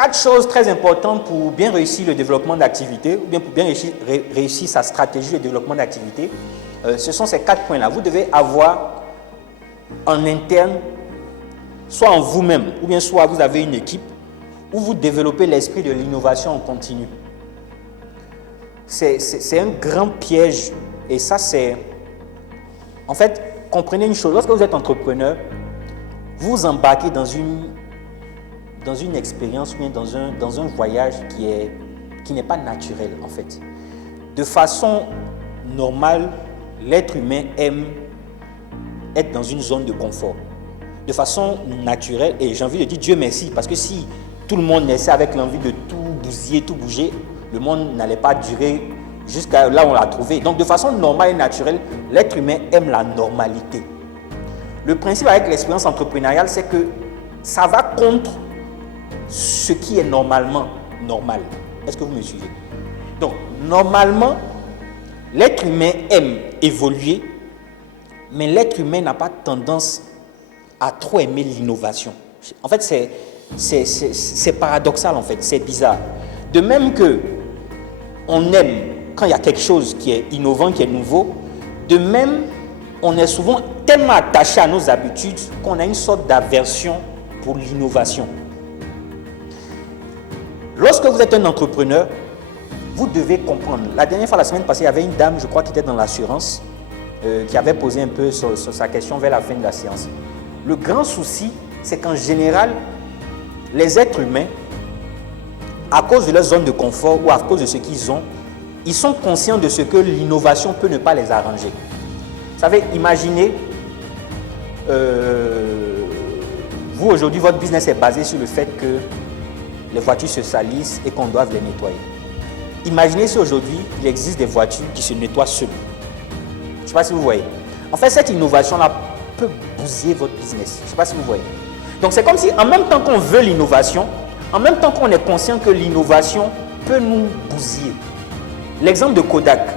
4 choses très importantes pour bien réussir le développement d'activité, ou bien pour bien réussir sa stratégie de développement d'activité. Ce sont ces 4 points-là. Vous devez avoir en interne, soit en vous-même, ou bien soit vous avez une équipe, où vous développez l'esprit de l'innovation en continu. C'est un grand piège, et ça c'est... En fait, comprenez une chose, lorsque vous êtes entrepreneur, vous embarquez dans une expérience, ou bien dans un voyage qui n'est pas naturel en fait. De façon normale, l'être humain aime être dans une zone de confort. De façon naturelle, et j'ai envie de dire Dieu merci, parce que si tout le monde naissait avec l'envie de tout bousiller, tout bouger, le monde n'allait pas durer jusqu'à là où on l'a trouvé. Donc de façon normale et naturelle, l'être humain aime la normalité. Le principe avec l'expérience entrepreneuriale, c'est que ça va contre ce qui est normalement normal. Est-ce que vous me suivez? Donc, normalement, l'être humain aime évoluer, mais l'être humain n'a pas tendance à trop aimer l'innovation. En fait, c'est paradoxal, en fait, c'est bizarre. De même que on aime quand il y a quelque chose qui est innovant, qui est nouveau, de même, on est souvent tellement attaché à nos habitudes qu'on a une sorte d'aversion pour l'innovation. Lorsque vous êtes un entrepreneur, vous devez comprendre. La dernière fois, la semaine passée, il y avait une dame, je crois, qui était dans l'assurance, qui avait posé un peu sur sa question vers la fin de la séance. Le grand souci, c'est qu'en général, les êtres humains, à cause de leur zone de confort ou à cause de ce qu'ils ont, ils sont conscients de ce que l'innovation peut ne pas les arranger. Vous savez, imaginez, vous aujourd'hui, votre business est basé sur le fait que les voitures se salissent et qu'on doit les nettoyer. Imaginez si aujourd'hui, il existe des voitures qui se nettoient seules. Je ne sais pas si vous voyez. En fait, cette innovation-là peut bousiller votre business. Je ne sais pas si vous voyez. Donc, c'est comme si, en même temps qu'on veut l'innovation, en même temps qu'on est conscient que l'innovation peut nous bousiller. L'exemple de Kodak.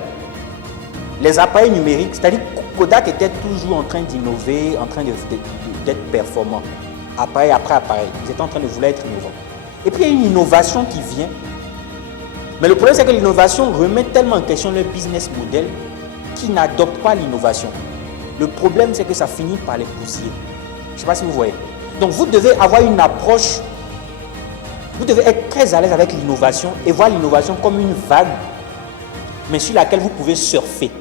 Les appareils numériques, c'est-à-dire Kodak était toujours en train d'innover, en train d'être performant. Appareil après appareil. Ils étaient en train de vouloir être innovants. Et puis, il y a une innovation qui vient. Mais le problème, c'est que l'innovation remet tellement en question le business model qu'ils n'adoptent pas l'innovation. Le problème, c'est que ça finit par les bousiller. Je ne sais pas si vous voyez. Donc, vous devez avoir une approche, vous devez être très à l'aise avec l'innovation et voir l'innovation comme une vague, mais sur laquelle vous pouvez surfer.